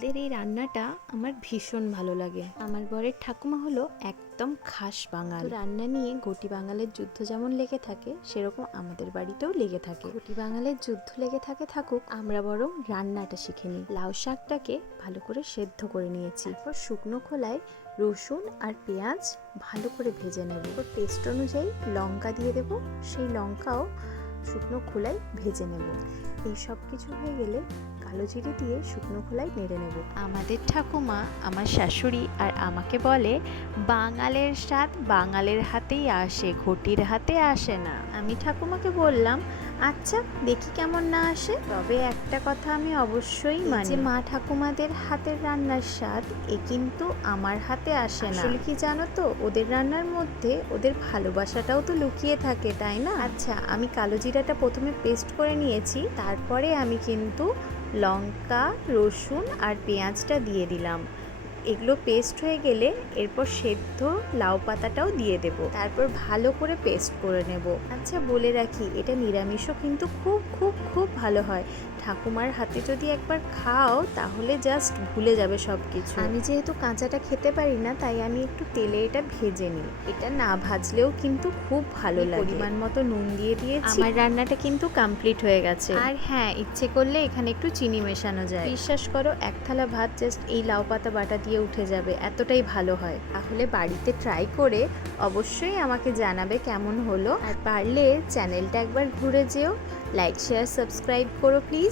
হালদের এই রান্নাটা আমার ভীষণ ভালো লাগে। আমার বরের ঠাকুমা হলো একদম খাস বাঙাল। রান্না নিয়ে ঘটি বাঙালের যুদ্ধ যেমন লেগে থাকে, সেরকম আমাদের বাড়িতেও লেগে থাকে। ঘটি বাঙালের যুদ্ধ লেগে থাকুক, আমরা বরং রান্নাটা শিখে নিই। লাউ শাকটাকে ভালো করে সেদ্ধ করে নিয়েছি, তারপর শুকনো খোলায় রসুন আর পেঁয়াজ ভালো করে ভেজে নেব। টেস্ট অনুযায়ী লঙ্কা দিয়ে দেব, সেই লঙ্কাও শুকনো খোলায় ভেজে নেব। এই সব কিছু হয়ে গেলে কালো জিরে দিয়ে শুকনো খোলায় নেড়ে নেব। আমাদের ঠাকুমা, আমার শাশুড়ি আর আমাকে বলে, বাঙালের স্বাদ বাঙালের হাতেই আসে, ঘটির হাতে আসে না। আমি ঠাকুমাকে বললাম, আচ্ছা দেখি কেমন না আসে। তবে একটা কথা আমি অবশ্যই মানি, যে মা ঠাকুমাদের হাতের রান্নার স্বাদ কিন্তু আমার হাতে আসে না। আসলে কি জানো তো, ওদের রান্নার মধ্যে ওদের ভালোবাসাটাও তো লুকিয়ে থাকে, তাই না? আচ্ছা, আমি কালো জিরাটা প্রথমে পেস্ট করে নিয়েছি, তারপরে আমি কিন্তু লঙ্কা, রসুন আর পেঁয়াজটা দিয়ে দিলাম। এগুলো পেস্ট হয়ে গেলে এরপর সেদ্ধ লাউ পাতাটাও দিয়ে দেব, তারপর ভালো করে পেস্ট করে নেব। আচ্ছা বলে রাখি, এটা নিরামিষও কিন্তু খুব খুব খুব ভালো হয়। ঠাকুমার হাতে যদি একবার খাও তাহলে জাস্ট ভুলে যাবে সব কিছু। আমি যেহেতু কাঁচাটা খেতে পারি না, তাই আমি একটু তেলে এটা ভেজে নিই। এটা না ভাজলেও কিন্তু খুব ভালো লাগে। পরিমাণ মতো নুন দিয়ে দিয়েছি। আমার রান্নাটা কিন্তু কমপ্লিট হয়ে গেছে। আর হ্যাঁ, ইচ্ছে করলে এখানে একটু চিনি মেশানো যায়। বিশ্বাস করো, এক থালা ভাত জাস্ট এই লাউ পাতা বাটা দিয়ে উঠে যাবে, এতটাই ভালো হয়। তাহলে বাড়িতে ট্রাই করে অবশ্যই আমাকে জানাবে কেমন হলো। আর পারলে চ্যানেলটা একবার ঘুরে যেও, লাইক শেয়ার সাবস্ক্রাইব করো প্লিজ।